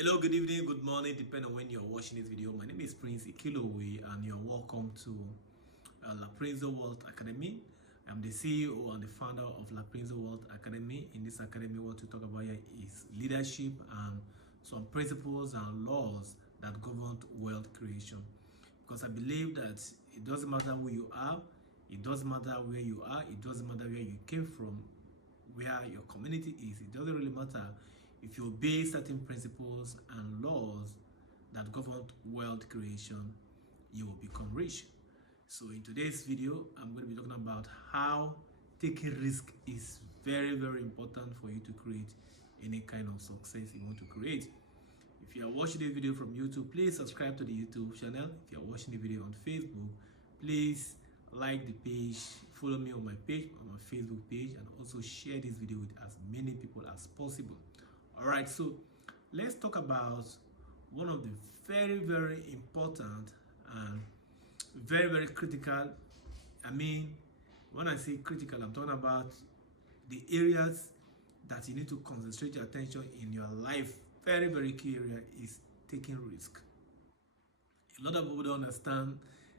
Hello, good evening, good morning, depending on when you're watching this video. My name is Prince Ikilowe, and you're welcome to La Prinzo World Academy. I'm the CEO and the founder of La Prinzo World Academy. In this academy, what we talk about here is leadership and some principles and laws that govern wealth creation. Because I believe that it doesn't matter who you are, it doesn't matter where you are, it doesn't matter where you came from, where your community is. It doesn't really matter. If you obey certain principles and laws that govern wealth creation, you will become rich. So in today's video, I'm going to be talking about how taking risk is very, very important for you to create any kind of success you want to create. If you are watching the video from YouTube, please subscribe to the YouTube channel. If you are watching the video on Facebook, please like the page, follow me on my page, on my Facebook page, and also share this video with as many people as possible. All right, so let's talk about one of the very, very important and very, very critical. I mean, when I say critical, I'm talking about the areas that you need to concentrate your attention in your life. Very, very key area is taking risk. A lot of people don't understand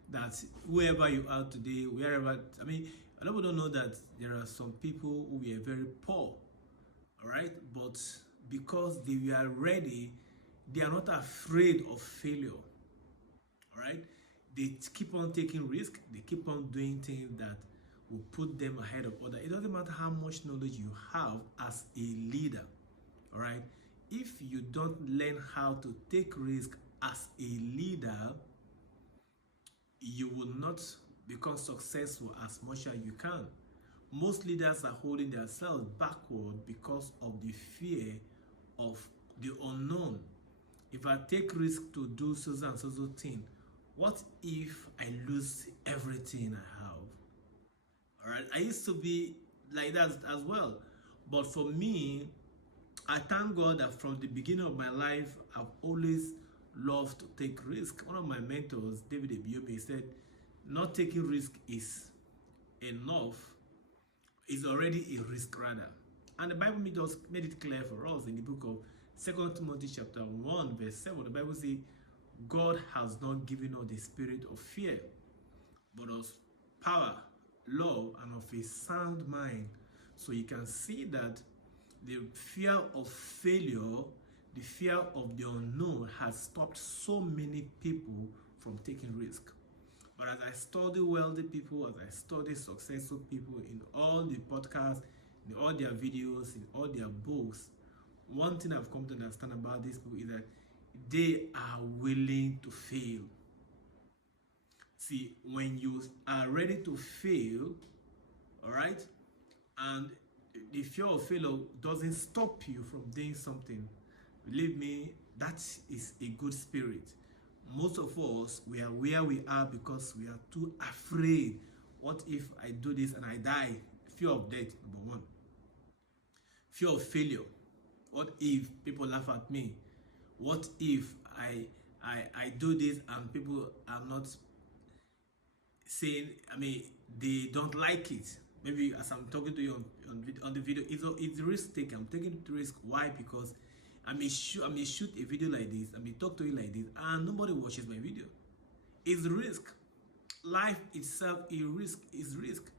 that wherever you are today, wherever, a lot of people don't know that there are some people who were very poor, all right, but because they were ready, they are not afraid of failure, all right. They keep on taking risk, they keep on doing things that will put them ahead of others. It doesn't matter how much knowledge you have as a leader, all right. If you don't learn how to take risk as a leader, you will not become successful as much as you can. Most leaders are holding themselves backward because of the fear of the unknown. If I take risk to do so and so thing, what if I lose everything I have? All right, I used to be like that as well. But for me, I thank God that from the beginning of my life, I've always loved to take risk. One of my mentors, David Ebiobe, said, not taking risk is enough, is already a risk rather. And the Bible made it clear for us in the book of 2 Timothy chapter 1, verse 7. The Bible says, God has not given us the spirit of fear, but of power, love, and of a sound mind. So you can see that the fear of failure, the fear of the unknown has stopped so many people from taking risk. But as I study wealthy people, as I study successful people in all the podcasts, in all their videos, in all their books, one thing I've come to understand about these people is that they are willing to fail. See, when you are ready to fail, all right, and the fear of failure doesn't stop you from doing something, believe me, that is a good spirit. Most of us, we are where we are because we are too afraid. What if I do this and I die? Fear of death, number one. Fear of failure. What if people laugh at me? What if I do this and people are not saying, they don't like it? Maybe as I'm talking to you on the video, it's risk taking. I'm taking the risk. Why? Because I may shoot a video like this, I may talk to you like this, and nobody watches my video. It's risk. Life itself is risk.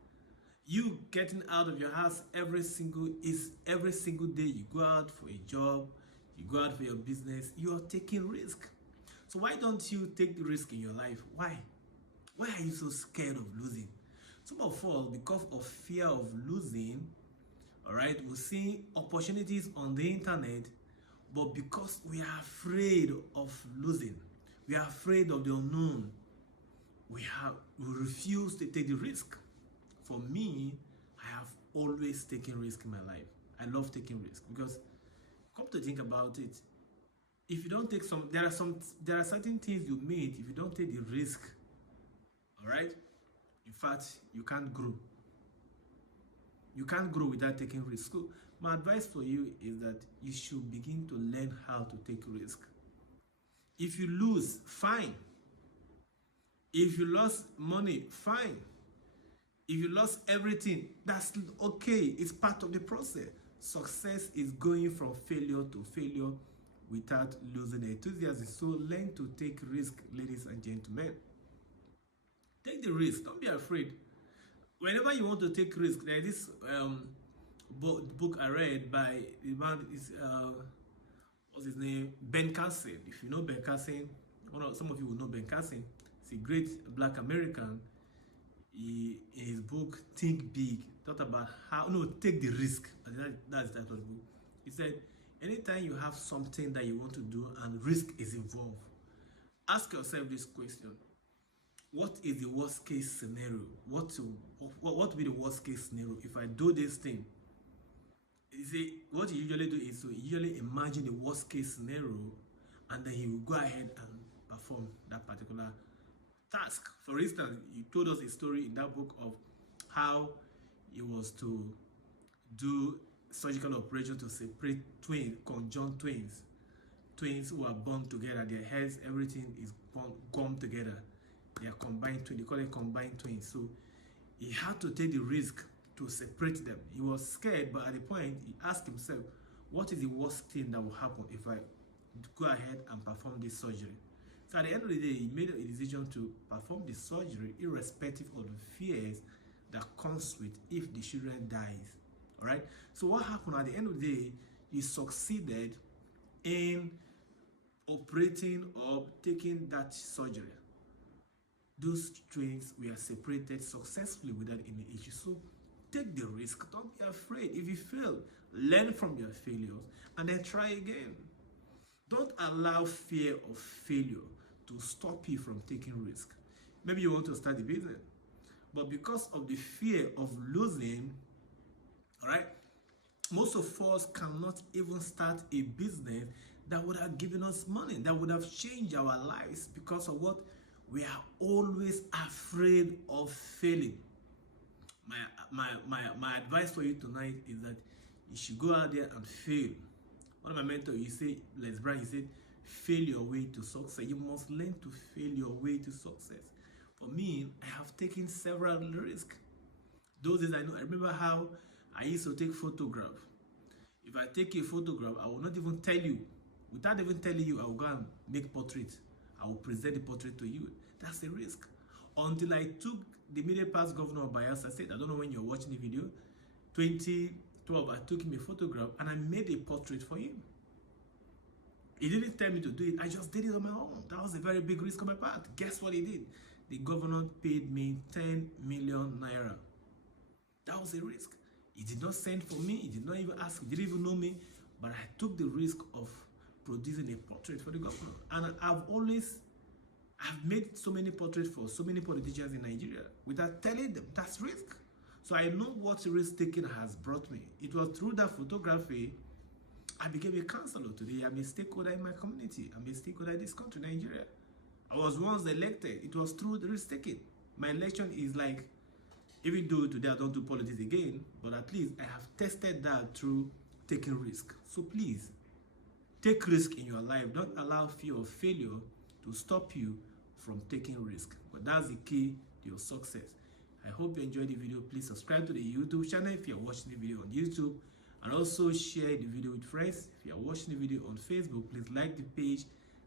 You getting out of your house every single day. You go out for a job, you go out for your business, you are taking risk. So why don't you take the risk in your life? Why are you so scared of losing? Some of us, because of fear of losing, all right, we see opportunities on the internet, but because we are afraid of losing, we are afraid of the unknown, we refuse to take the risk. For me, I have always taken risk in my life. I love taking risk because, come to think about it, if you don't take there are certain things you made. If you don't take the risk, all right, in fact, you can't grow. You can't grow without taking risk. So my advice for you is that you should begin to learn how to take risk. If you lose, fine. If you lost money, fine. If you lost everything, that's okay. It's part of the process. Success is going from failure to failure, without losing the enthusiasm. So learn to take risk, ladies and gentlemen. Take the risk. Don't be afraid. Whenever you want to take risk, there is this book I read by the man is what's his name? Ben Carson. If you know Ben Carson, some of you will know Ben Carson. He's a great Black American. In his book Think Big, talked about take the risk. That's the title of the book. He said, anytime you have something that you want to do and risk is involved, ask yourself this question: what is the worst case scenario? What would be the worst case scenario if I do this thing? What you usually do is to usually imagine the worst case scenario, and then you will go ahead and perform that particular task. For instance, you told us a story in that book of how it was to do surgical operation to separate conjoined twins who are born together. Their heads, everything is gummed together. They are combined twins. They call it combined twins. So he had to take the risk to separate them. He was scared, but at the point he asked himself, what is the worst thing that will happen if I go ahead and perform this surgery? So at the end of the day, he made a decision to perform the surgery irrespective of the fears that comes with if the children dies. All right. So what happened at the end of the day, he succeeded in operating or taking that surgery. Those twins were separated successfully without any issue. So take the risk. Don't be afraid. If you fail, learn from your failures and then try again. Don't allow fear of failure to stop you from taking risk. Maybe you want to start a business, but because of the fear of losing, all right, most of us cannot even start a business that would have given us money, that would have changed our lives, because of what? We are always afraid of failing. My advice for you tonight is that you should go out there and fail. One of my mentors, Les Brown, he said, fail your way to success. You must learn to fail your way to success. For me, I have taken several risks. Those days I remember how I used to take photograph. If I take a photograph, I will not even tell you. Without even telling you, I will go and make portrait. I will present the portrait to you. That's a risk. Until I took the immediate past governor of Bayelsa, I said, I don't know when you're watching the video, 2012, I took him a photograph and I made a portrait for him. He didn't tell me to do it. I just did it on my own. That was a very big risk on my part. Guess what he did? The governor paid me 10 million naira. That was a risk. He did not send for me. He did not even ask. He didn't even know me. But I took the risk of producing a portrait for the governor. And I've made so many portraits for so many politicians in Nigeria without telling them. That's risk. So I know what risk taking has brought me. It was through that photography I became a counselor. Today I'm a stakeholder in my community. I'm a stakeholder in this country, Nigeria. I was once elected. It was through the risk taking. My election is like, even though today I don't do politics again, but at least I have tested that through taking risk. So please, take risk in your life. Don't allow fear of failure to stop you from taking risk. But that's the key to your success. I hope you enjoyed the video. Please subscribe to the YouTube channel if you're watching the video on YouTube. And also share the video with friends. If you are watching the video on Facebook, please like the page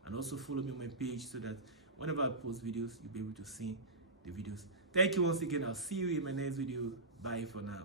and also follow me on my page so that whenever I post videos, you'll be able to see the videos. Thank you once again. I'll see you in my next video. Bye for now.